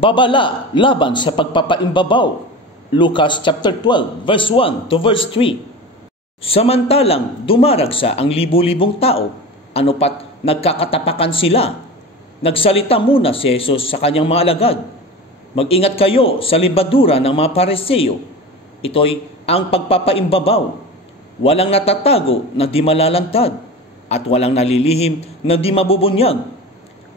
Babala laban sa pagpapaimbabaw. Lucas chapter 12 verse 1 to verse 3. Samantalang dumaragsa ang libu-libong tao, ano pat nagkakatapakan sila. Nagsalita muna si Jesus sa kanyang mga alagad. Mag-ingat kayo sa libadura ng mga Pariseo. Ito'y ang pagpapaimbabaw. Walang natatago na di malalantad at walang nalilihim na di mabubunyag.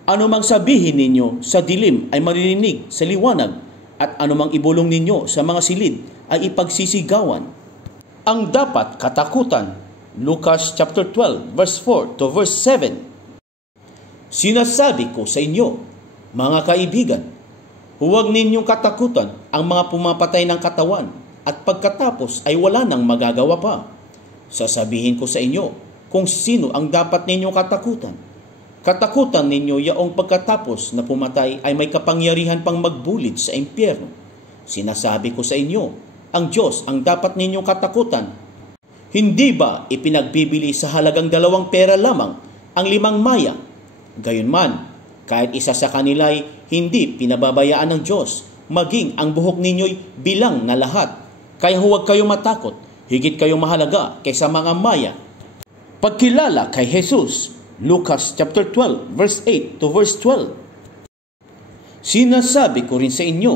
Ano mang sabihin ninyo sa dilim ay maririnig sa liwanag, at anumang ibulong ninyo sa mga silid ay ipagsisigawan. Ang dapat katakutan. Lucas chapter 12 verse 4 to verse 7. Sinasabi ko sa inyo, mga kaibigan, huwag ninyong katakutan ang mga pumapatay ng katawan, at pagkatapos ay wala nang magagawa pa. Sasabihin ko sa inyo kung sino ang dapat ninyong katakutan. Katakutan ninyo yaong pagkatapos na pumatay ay may kapangyarihan pang magbulid sa impyerno. Sinasabi ko sa inyo, ang Diyos ang dapat ninyong katakutan. Hindi ba ipinagbibili sa halagang 2 pera lamang ang 5 maya? Gayunman, kahit isa sa kanila'y hindi pinababayaan ng Diyos, maging ang buhok ninyo'y bilang na lahat. Kaya huwag kayong matakot, higit kayong mahalaga kaysa mga maya. Pagkilala kay Jesus. Lucas chapter 12 verse 8 to verse 12. Sinasabi ko rin sa inyo,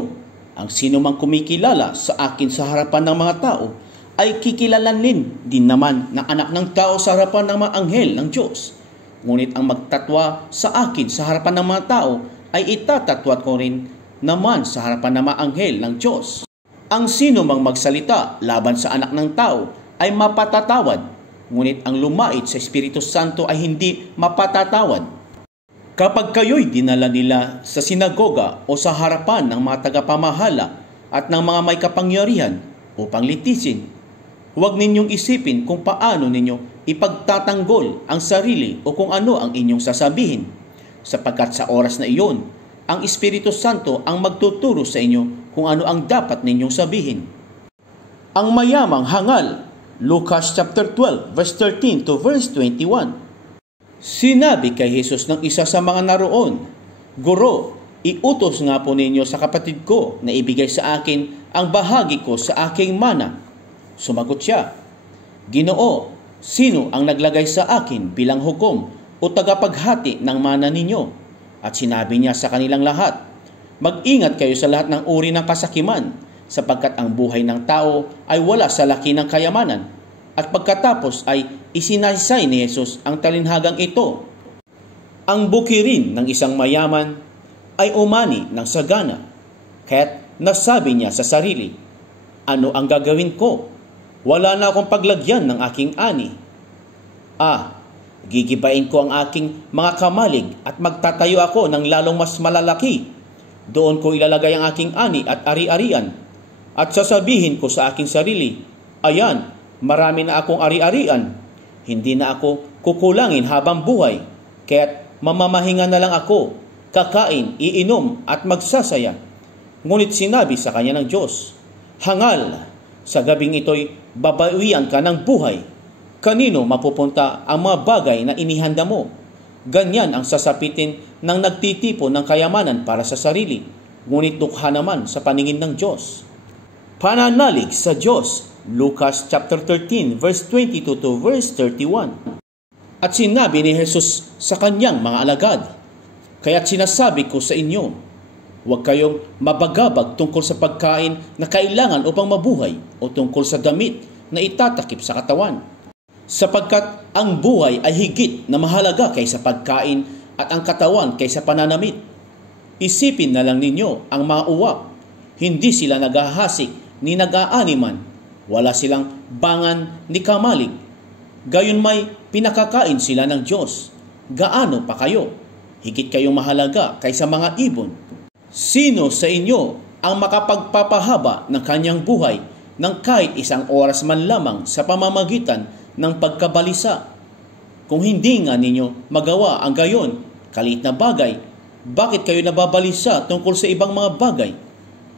ang sino mang kumikilala sa akin sa harapan ng mga tao ay kikilalanin din naman ng anak ng tao sa harapan ng mga anghel ng Diyos. Ngunit ang magtatwa sa akin sa harapan ng mga tao ay itatatwat ko rin naman sa harapan ng mga anghel ng Diyos. Ang sino mang magsalita laban sa anak ng tao ay mapatatawad, ngunit ang lumait sa Espiritu Santo ay hindi mapatatawad. Kapag kayo'y dinala nila sa sinagoga o sa harapan ng mga tagapamahala at ng mga may kapangyarihan upang litisin, huwag ninyong isipin kung paano ninyo ipagtatanggol ang sarili o kung ano ang inyong sasabihin, sapagkat sa oras na iyon, ang Espiritu Santo ang magtuturo sa inyo kung ano ang dapat ninyong sabihin. Ang mayamang hangal. Lucas chapter 12 verse 13 to verse 21. Sinabi kay Jesus ng isa sa mga naroon, Guro, iutos nga po ninyo sa kapatid ko na ibigay sa akin ang bahagi ko sa aking mana. Sumagot siya, Ginoo, sino ang naglagay sa akin bilang hukom o tagapaghati ng mana ninyo? At sinabi niya sa kanilang lahat, Mag-ingat kayo sa lahat ng uri ng kasakiman, sapagkat ang buhay ng tao ay wala sa laki ng kayamanan. At pagkatapos ay isinaysay ni Jesus ang talinhagang ito. Ang bukirin ng isang mayaman ay umani ng sagana, kaya't nasabi niya sa sarili, Ano ang gagawin ko? Wala na akong paglagyan ng aking ani. Gigibain ko ang aking mga kamalig at magtatayo ako ng lalong mas malalaki. Doon ko ilalagay ang aking ani at ari-arian. At sasabihin ko sa aking sarili, Ayan, marami na akong ari-arian. Hindi na ako kukulangin habang buhay. Kaya't mamamahinga na lang ako, kakain, iinom at magsasaya. Ngunit sinabi sa kanya ng Diyos, Hangal, sa gabing ito'y babawian ka ng buhay. Kanino mapupunta ang mga bagay na inihanda mo? Ganyan ang sasapitin ng nagtitipon ng kayamanan para sa sarili, ngunit dukha naman sa paningin ng Diyos. Pananalig sa Diyos. Lucas chapter 13 verse 22 to verse 31. At sinabi ni Jesus sa kanyang mga alagad, Kaya't sinasabi ko sa inyo, huwag kayong mabagabag tungkol sa pagkain na kailangan upang mabuhay o tungkol sa damit na itatakip sa katawan. Sapagkat ang buhay ay higit na mahalaga kaysa pagkain at ang katawan kaysa pananamit. Isipin na lang ninyo ang mga uwak. Hindi sila naghahasik ni nag-aaniman, wala silang bangan ni kamalig. Gayon may pinakakain sila ng Diyos. Gaano pa kayo? Higit kayong mahalaga kaysa mga ibon. Sino sa inyo ang makapagpapahaba ng kanyang buhay ng kahit 1 oras man lamang sa pamamagitan ng pagkabalisa? Kung hindi nga ninyo magawa ang gayon, kaliit na bagay, bakit kayo nababalisa tungkol sa ibang mga bagay?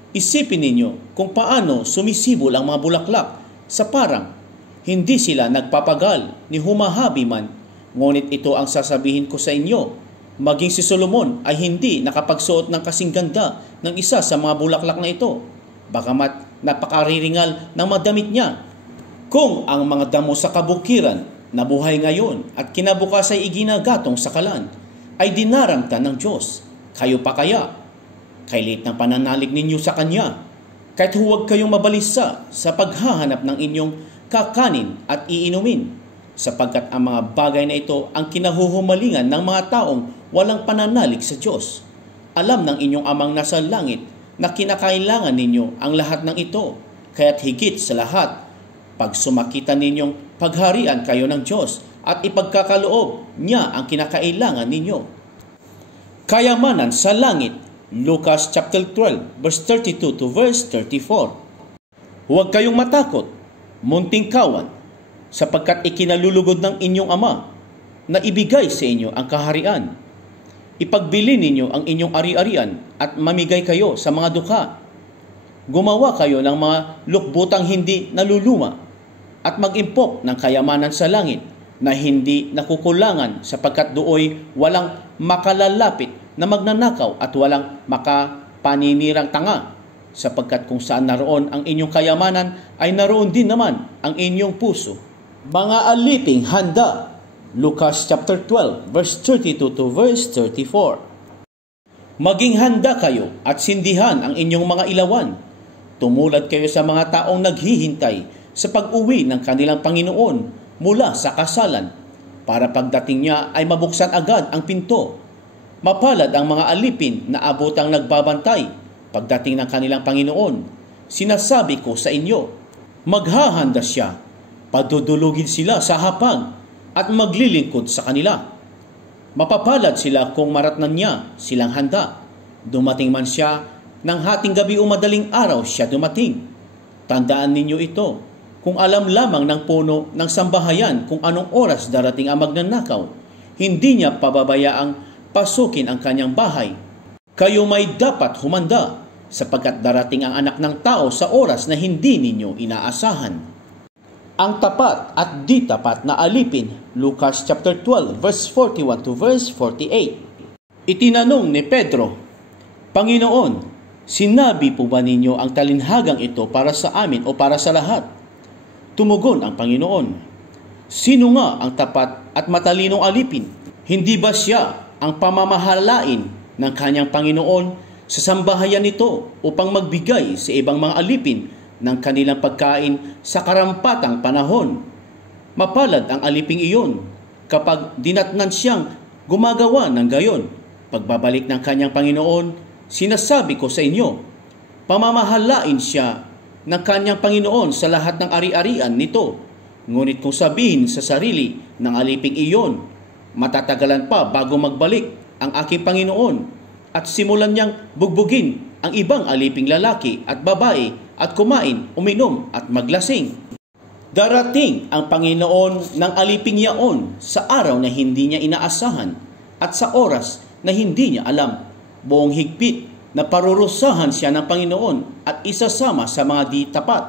Isipin ninyo kung paano sumisibol ang mga bulaklak sa parang. Hindi sila nagpapagal ni humahabi man, ngunit ito ang sasabihin ko sa inyo, Maging si Solomon ay hindi nakapagsuot ng kasing ganda ng isa sa mga bulaklak na ito, bagamat napakariringal ng mga damit niya. Kung ang mga damo sa kabukiran na buhay ngayon at kinabukas ay iginagatong sa kalan, ay dinaramtan ng Diyos, kayo pa kaya? Kailit ng pananalig ninyo sa Kanya, kahit huwag kayong mabalisa sa paghahanap ng inyong kakanin at iinumin, sapagkat ang mga bagay na ito ang kinahuhumalingan ng mga taong walang pananalig sa Diyos. Alam ng inyong amang nasa langit na kinakailangan ninyo ang lahat ng ito, kaya't higit sa lahat, pag sumakita ninyong pagharian kayo ng Diyos at ipagkakaloob niya ang kinakailangan ninyo. Kayamanan sa langit, Lucas chapter 12, verse 32 to verse 34. Huwag kayong matakot, munting kawan, sapagkat ikinalulugod ng inyong ama na ibigay sa inyo ang kaharian. Ipagbili ninyo ang inyong ari-arian at mamigay kayo sa mga dukha. Gumawa kayo ng mga lukbutang hindi naluluma at mag-impok ng kayamanan sa langit na hindi nakukulangan, sapagkat dooy walang makalalapit na magnanakaw at walang makapaninirang tanga, sapagkat kung saan naroon ang inyong kayamanan ay naroon din naman ang inyong puso. Mga aliping handa, Lucas chapter 12, verse 32 to verse 34. Maging handa kayo at sindihan ang inyong mga ilawan. Tumulad kayo sa mga taong naghihintay sa pag-uwi ng kanilang Panginoon mula sa kasalan, para pagdating niya ay mabuksan agad ang pinto. Mapalad ang mga alipin na abotang nagbabantay pagdating ng kanilang Panginoon. Sinasabi ko sa inyo, maghahanda siya, padudulugin sila sa hapag at maglilingkod sa kanila. Mapapalad sila kung maratnan niya silang handa. Dumating man siya ng hating gabi o madaling araw siya dumating. Tandaan ninyo ito, kung alam lamang ng puno ng sambahayan kung anong oras darating ang magnanakaw, hindi niya pababayaang pasukin ang kanyang bahay. Kayo may dapat humanda, sapagkat darating ang anak ng tao sa oras na hindi ninyo inaasahan. Ang tapat at di tapat na alipin, Lucas chapter 12, verse 41 to verse 48. Itinanong ni Pedro, Panginoon, sinabi po ba ninyo ang talinhagang ito para sa amin o para sa lahat? Tumugon ang Panginoon, sino nga ang tapat at matalinong alipin? Hindi ba siya ang pamamahalain ng kanyang Panginoon sa sambahayan nito upang magbigay sa ibang mga alipin ng kanilang pagkain sa karampatang panahon? Mapalad ang aliping iyon kapag dinatnan siyang gumagawa ng gayon. Pagbabalik ng kanyang Panginoon, sinasabi ko sa inyo, pamamahalain siya ng kanyang Panginoon sa lahat ng ari-arian nito. Ngunit kung sabihin sa sarili ng aliping iyon, matatagalan pa bago magbalik ang aking Panginoon, at simulan niyang bugbugin ang ibang aliping lalaki at babae at kumain, uminom at maglasing. Darating ang Panginoon ng aliping yaon sa araw na hindi niya inaasahan at sa oras na hindi niya alam. Buong higpit na parurusahan siya ng Panginoon at isasama sa mga di tapat.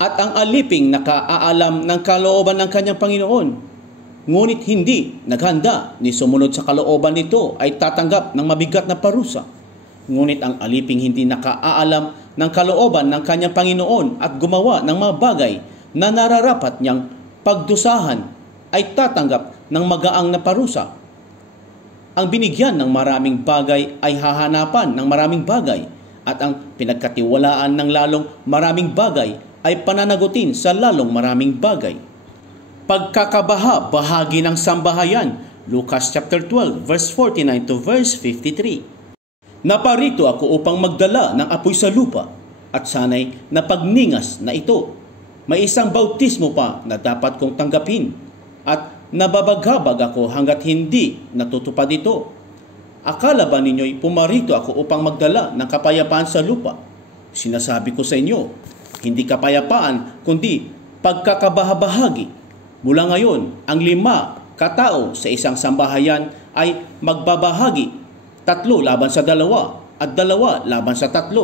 At ang aliping nakaalam ng kalooban ng kanyang Panginoon, ngunit hindi naghanda ni sumunod sa kalooban nito, ay tatanggap ng mabigat na parusa. Ngunit ang aliping hindi nakaalam ng kalooban ng kanyang Panginoon at gumawa ng mga bagay na nararapat niyang pagdusahan, ay tatanggap ng magaang na parusa. Ang binigyan ng maraming bagay ay hahanapan ng maraming bagay, at ang pinagkatiwalaan ng lalong maraming bagay ay pananagutin sa lalong maraming bagay. Pagkakabaha-bahagi ng sambahayan, Lucas chapter 12, verse 49 to verse 53. Naparito ako upang magdala ng apoy sa lupa, at sana'y napagningas na ito. May isang bautismo pa na dapat kong tanggapin, at nababaghabag ako hanggat hindi natutupad ito. Akala ba ninyo'y pumarito ako upang magdala ng kapayapaan sa lupa? Sinasabi ko sa inyo, hindi kapayapaan, kundi pagkakabahabahagi. Mula ngayon, ang 5 katao sa isang sambahayan ay magbabahagi, 3 laban sa 2 at 2 laban sa 3.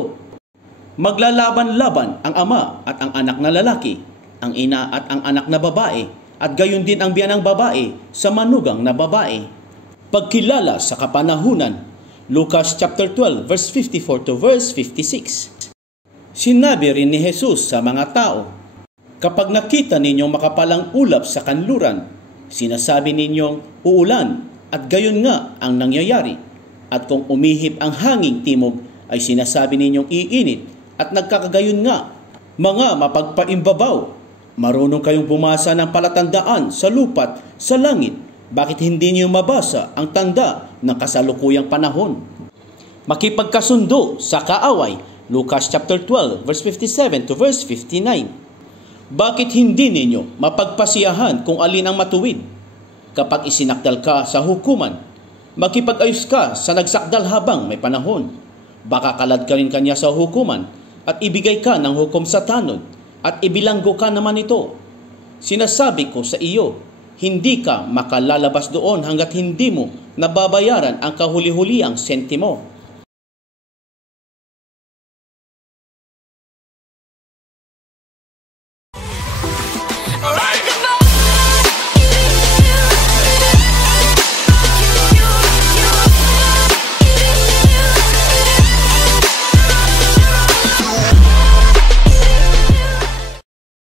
Maglalaban-laban ang ama at ang anak na lalaki, ang ina at ang anak na babae, at gayon din ang biyanang babae sa manugang na babae. Pagkilala sa kapanahunan, Lucas chapter 12 verse 54 to verse 56. Sinabi rin ni Jesus sa mga tao, kapag nakita ninyong makapalang ulap sa kanluran, sinasabi ninyong uulan at gayon nga ang nangyayari. At kung umihip ang hanging timog, ay sinasabi ninyong iinit at nagkakagayon nga. Mga mapagpaimbabaw, marunong kayong bumasa ng palatandaan sa lupa't sa langit. Bakit hindi niyo mabasa ang tanda ng kasalukuyang panahon? Makipagkasundo sa kaaway, Lucas chapter 12 verse 57 to verse 59. Bakit hindi ninyo mapagpasiyahan kung alin ang matuwid? Kapag isinakdal ka sa hukuman, makipag-ayos ka sa nagsakdal habang may panahon. Baka kalad ka rin kanya sa hukuman at ibigay ka ng hukom sa tanod at ibilanggo ka naman ito. Sinasabi ko sa iyo, hindi ka makalalabas doon hanggat hindi mo nababayaran ang kahuli-huliang sentimo.